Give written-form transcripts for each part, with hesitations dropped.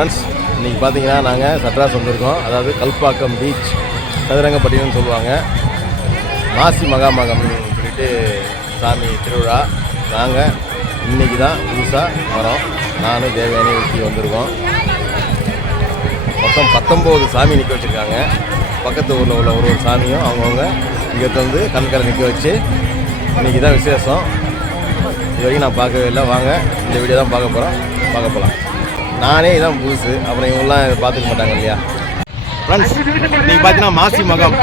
Friends, இன்றைக்கி பார்த்தீங்கன்னா நாங்கள் சட்ராஸ் வந்திருக்கோம். அதாவது கல்பாக்கம் பீச் சதுரங்கப்பட்டினம்னு சொல்லுவாங்க. மாசி மகாமகம்னு சொல்லிட்டு சாமி திருவிழா. நாங்கள் இன்றைக்கி தான் புதுசாக வரோம். நானும் தேவயானி ஊற்றி வந்திருக்கோம். மொத்தம் 19 சாமி நிற்க வச்சுருக்காங்க. பக்கத்து ஊரில் உள்ள ஒரு சாமியும் அவங்கவுங்க இங்கே வந்து கண்களை நிற்க வச்சு இன்றைக்கி தான் விசேஷம். இது வரைக்கும் நான் பார்க்கவே இல்லை. வாங்க இந்த வீடியோ தான் பார்க்க போகலாம். நானே இதான் புதுசு, அப்புறம் இவங்கெல்லாம் இதை பார்த்துக்க மாட்டாங்க இல்லையா. ஃப்ரெண்ட்ஸ், இன்றைக்கி பார்த்தீங்கன்னா மாசி மகம்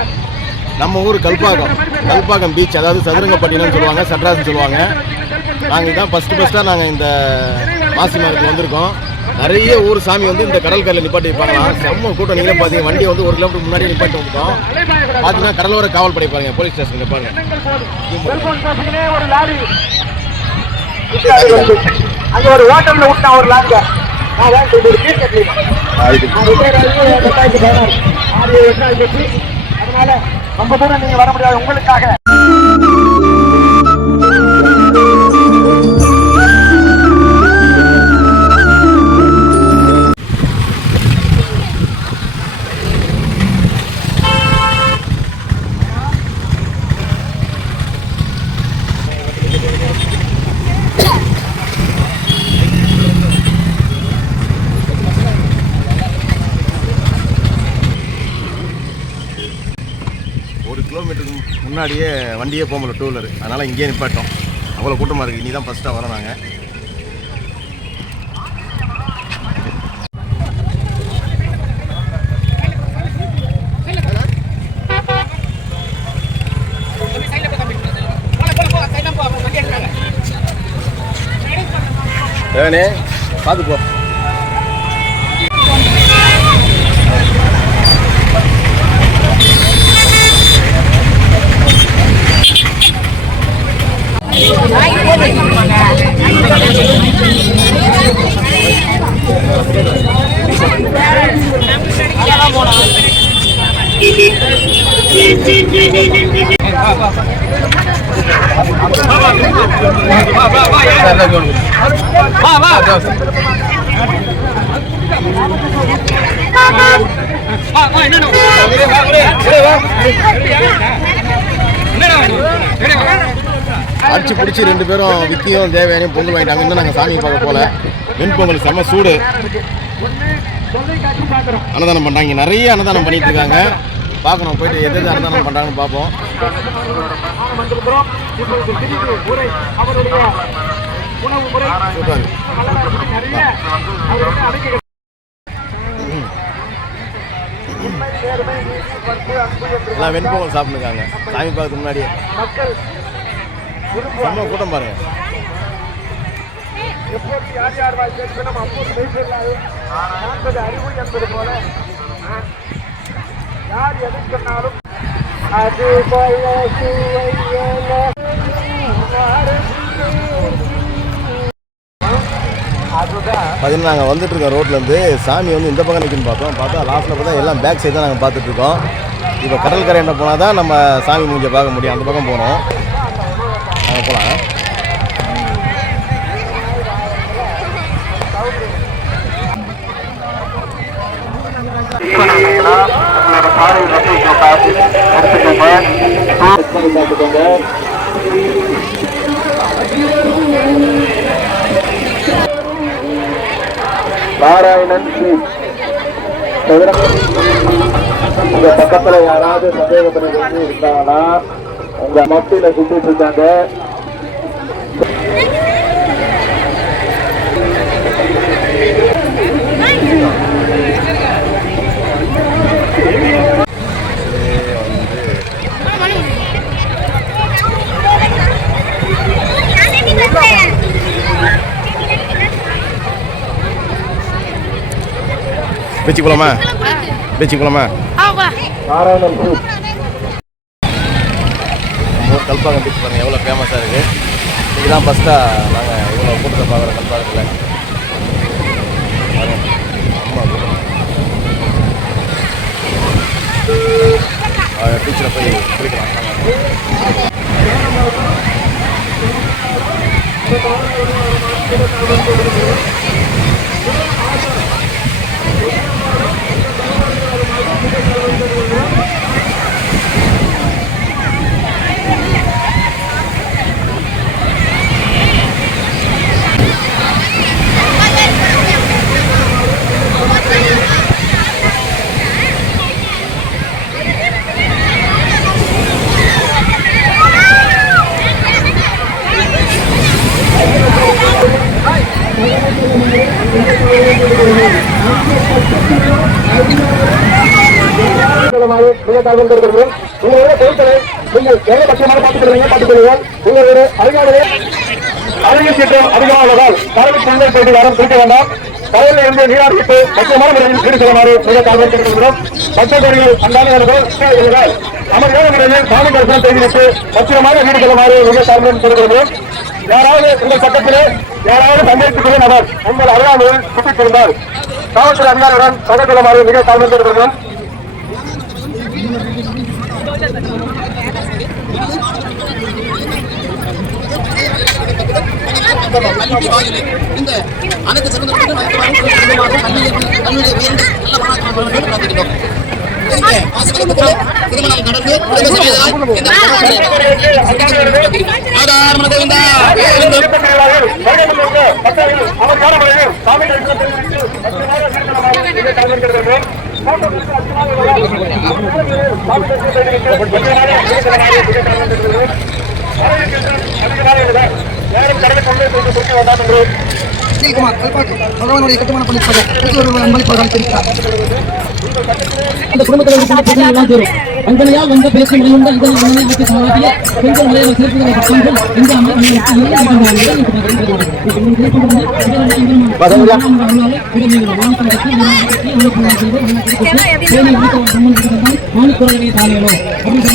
நம்ம ஊர் கல்பாக்கம் பீச், அதாவது சதுரங்கப்பட்டினம்னு சொல்லுவாங்க, சட்ராஸ்ன்னு சொல்லுவாங்க. நாங்கள் இதான் ஃபஸ்ட்டாக நாங்கள் இந்த மாசி மகத்துக்கு வந்திருக்கோம். நிறைய ஊர் சாமி வந்து இந்த கடல் கரையில் நிப்பாட்டி வைப்பாங்க. செம்ம கூட்டம். நீங்களே பார்த்தீங்க, வண்டியை வந்து 1 கிலோமீட்டர் முன்னாடி நிப்பாட்டி வந்துட்டோம். பார்த்தீங்கன்னா கடலோர காவல் படை பாருங்க, போலீஸ் ஸ்டேஷன் நிற்பாங்க. அங்க ஒரு ஹோட்டல்ல விட்டா ஒரு லாங்க அதனால ரொம்ப தூரம் நீங்க வர முடியாது. உங்களுக்காக கிலோமீட்டருக்கு முன்னாடியே வண்டியே போக முடியல, 2 வீலர். அதனால் இங்கேயே நிப்பாட்டோம். அவ்வளோ கூட்டமாக இருக்குது. இனி தான் ஃபஸ்ட்டாக வரோம் நாங்கள். தேவனே பார்த்து போ. அடிச்சு பிடிச்சி 2 பேரும் விக்கியும் தேவையானையும் பொங்கல் வாங்கிட்டாங்க. இன்னும் நாங்கள் சாமி பார்க்க போல. வெண்பொங்கல் செம்ம சூடு. அன்னதானம் பண்ணுறாங்க. நிறைய அன்னதானம் பண்ணிட்டு இருக்காங்க. பார்க்கணும், போயிட்டு எது அன்னதானம் பண்ணுறாங்கன்னு பார்ப்போம். எல்லாம் வெண்பொங்கல் சாப்பிட்டுருக்காங்க சாமி பார்க்கறதுக்கு முன்னாடியே. செம்ம கூட்டம் பாருங்க. அறிவு என்பது போல யார் எது சொன்னாலும் அது பார்த்தீங்கன்னா நாங்கள் வந்துட்டு இருக்கோம். ரோட்லேருந்து சாமி வந்து இந்த பக்கம் நிற்குன்னு பார்த்தா லாஸ்ட்டில் பார்த்தா எல்லாம் பேக் சைடு தான் நாங்கள் பார்த்துட்ருக்கோம். இப்போ கடற்கரை என்ன போனால் தான் நம்ம சாமி மூஞ்சை பார்க்க முடியும். அந்த பக்கம் போனோம். நாங்கள் போகலாம். நாராயணன் உங்க பக்கத்துல யாராவது சந்தேகப்பட்டு இருந்தாங்கன்னா உங்க மத்தியில சுத்திட்டு இருக்காங்க. பீச்சுக்கு போலாமா? கல்பாக்கம் பீச் பாருங்கள் எவ்வளோ ஃபேமஸாக இருக்குது. இன்றைக்கி தான் ஃபஸ்ட்டாக நாங்கள் இவ்வளோ கூட்டத்தை பார்க்குறோம் கல்பாக்கத்தில். அம்மா பீச்சில் போய் குளிக்கலாம். மிக தாழ்வு இருக்கிறோம். உங்களுடைய பொருட்களை நீங்கள் எவ்வளவு பட்சமாக பார்த்துக் கொள்ளுங்கள். உங்களுடைய அருகாமையே அருகில் சீற்றம் அதிகமாக உள்ளதால் கடலுக்கு முன்னே போயிட்டு யாரும் பிடிக்க வேண்டாம். கடலில் இருந்து நீராடிட்டு பச்சமான முறையில் வீடு செல்லுமாறு மிக தாழ்வு கேட்டுக்கொள்கிறோம். பச்சைக்கோடிகள் அன்றாடுகள் அமைதியான முறையில் சாமி தரிசனம் செய்துவிட்டு பத்திரமாக வீடு செல்லுமாறு மிக தாழ்வு கேட்டுக்கொள்கிறோம். யாராவது உங்கள் பக்கத்திலே யாராவது பங்கேற்றுக் நபர் உங்கள் அருகாமையில் சுற்றித் திருந்தால் காவல்துறை அதிகாரியுடன் தொடர்பு கொள்ளுமாறு மிக தாழ்வு கேட்டுக்கொள்கிறோம். இந்த அனைத்து சம்பந்தப்பட்ட திருமணம் நடந்து யாரும் கடலை கொண்டு போய் கொடுக்க வேண்டாம் என்று பகவானுடைய கட்டுமான பணிப்பாளர் அன்பளிப்பாக தெரிவித்தார். அந்த குடும்பத்தில் எல்லாம் தரும் அங்கனையால் வந்த பேச முடிந்த இதன் அமைப்பு சமாளிய பெண்கள் முறையில் சேர்ப்புகளை பட்டங்கள் இந்த மாநிலக்குறவை தாழணும் அப்படின்னு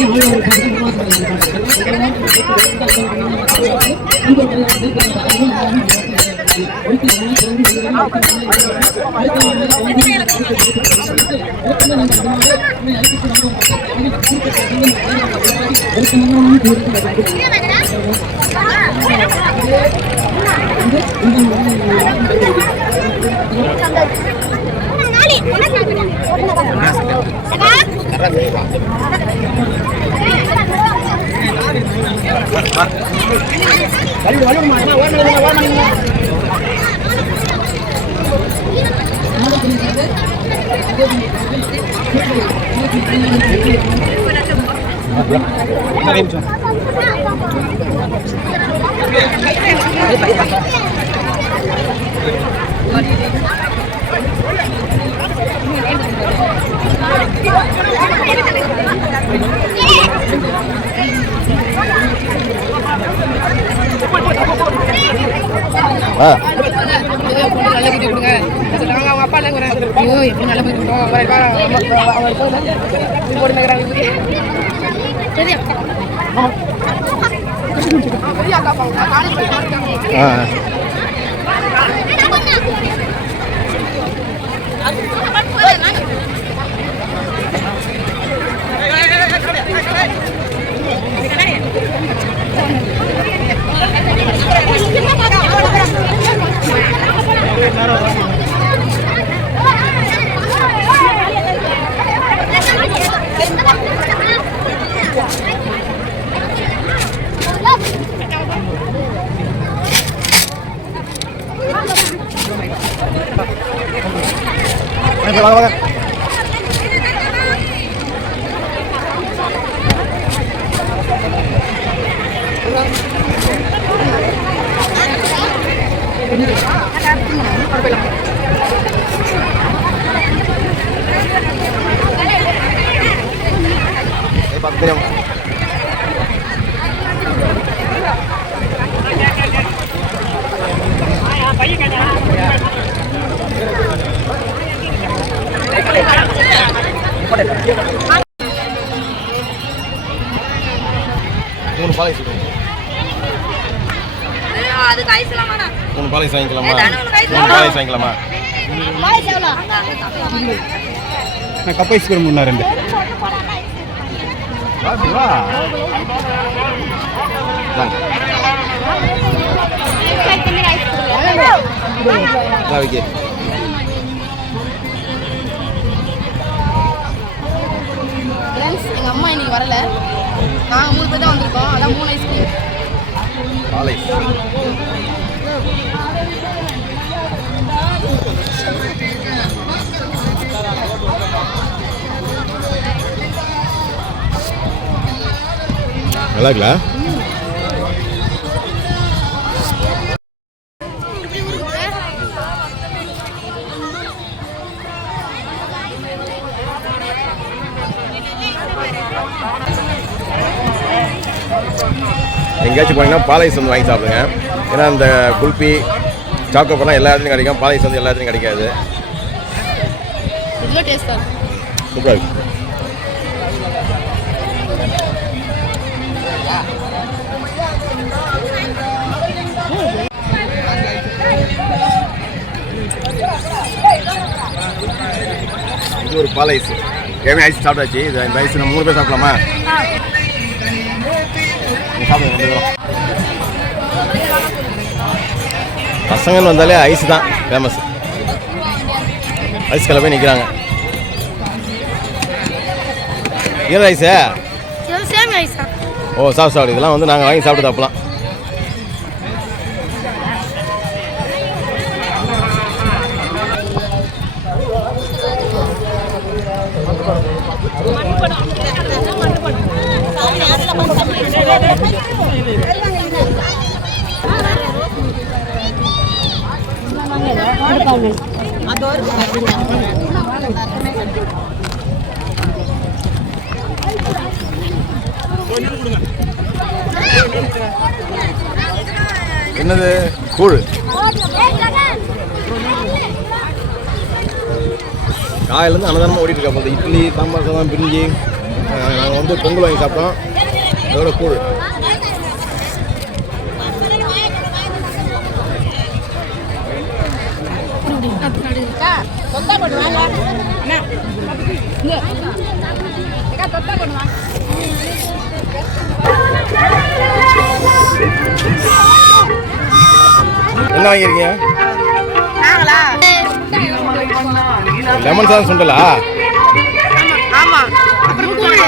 அவங்க அப்பா எப்படி நல்ல போய் மூணு பாலை சொல்லுங்க. அது காய்ச்சலாமா? மூணு பாலை வாங்கிக்கலாமா? மூணு பாலை வாங்கிக்கலாமா? நான் கப் ஐஸ் கிரீம் முன்னா ரெண்டு எங்க அம்மா இன்னைக்கு வரல, நாங்க 3 பேர் தான் வந்திருக்கோம். அதான் 3 ஐஸ்கிரீம். நல்லா இருக்குல்ல? எங்கேயாச்சும் போனீங்கன்னா பால் ஐஸ் வந்து வாங்கி சாப்பிடுங்க. ஏன்னா அந்த குல்பி சாக்கோப்பெல்லாம் எல்லா இடத்துலையும் கிடைக்கும், பால் ஐஸ் வந்து எல்லா இடத்துலையும் கிடைக்காது. சூப்பராக இருக்கு. இது ஒரு பால் ஐஸ். ஏற்கனவே ஐஸ் சாப்பிட்டாச்சு. இது இந்த ஐஸ் நம்ம 3 பேர் சாப்பிடலாமா? சாப்பிடுங்க. பசங்கன்னு வந்தாலே ஐஸ் தான் ஃபேமஸ். ஐஸ் கல்ல போய் நிற்கிறாங்க. ஏன் ஐஸே? ஓ சாப்பிடு. இதெல்லாம் வந்து நாங்கள் வாங்கி சாப்பிட்டு தப்பலாம். என்னது கூழ்? காயிலேருந்து அன்னதானமாக ஓடிட்டு இருக்கா. போது இட்லி சாம்பார் சாதம் பிரிஞ்சி நாங்கள் வந்து பொங்கல் வாங்கி சாப்பிட்டோம். அதோட கூழ். என்ன வாங்கிருக்கீங்க? லெமன் சாதம் சுண்டலா? ஆமா. அப்புறம் கூழ்.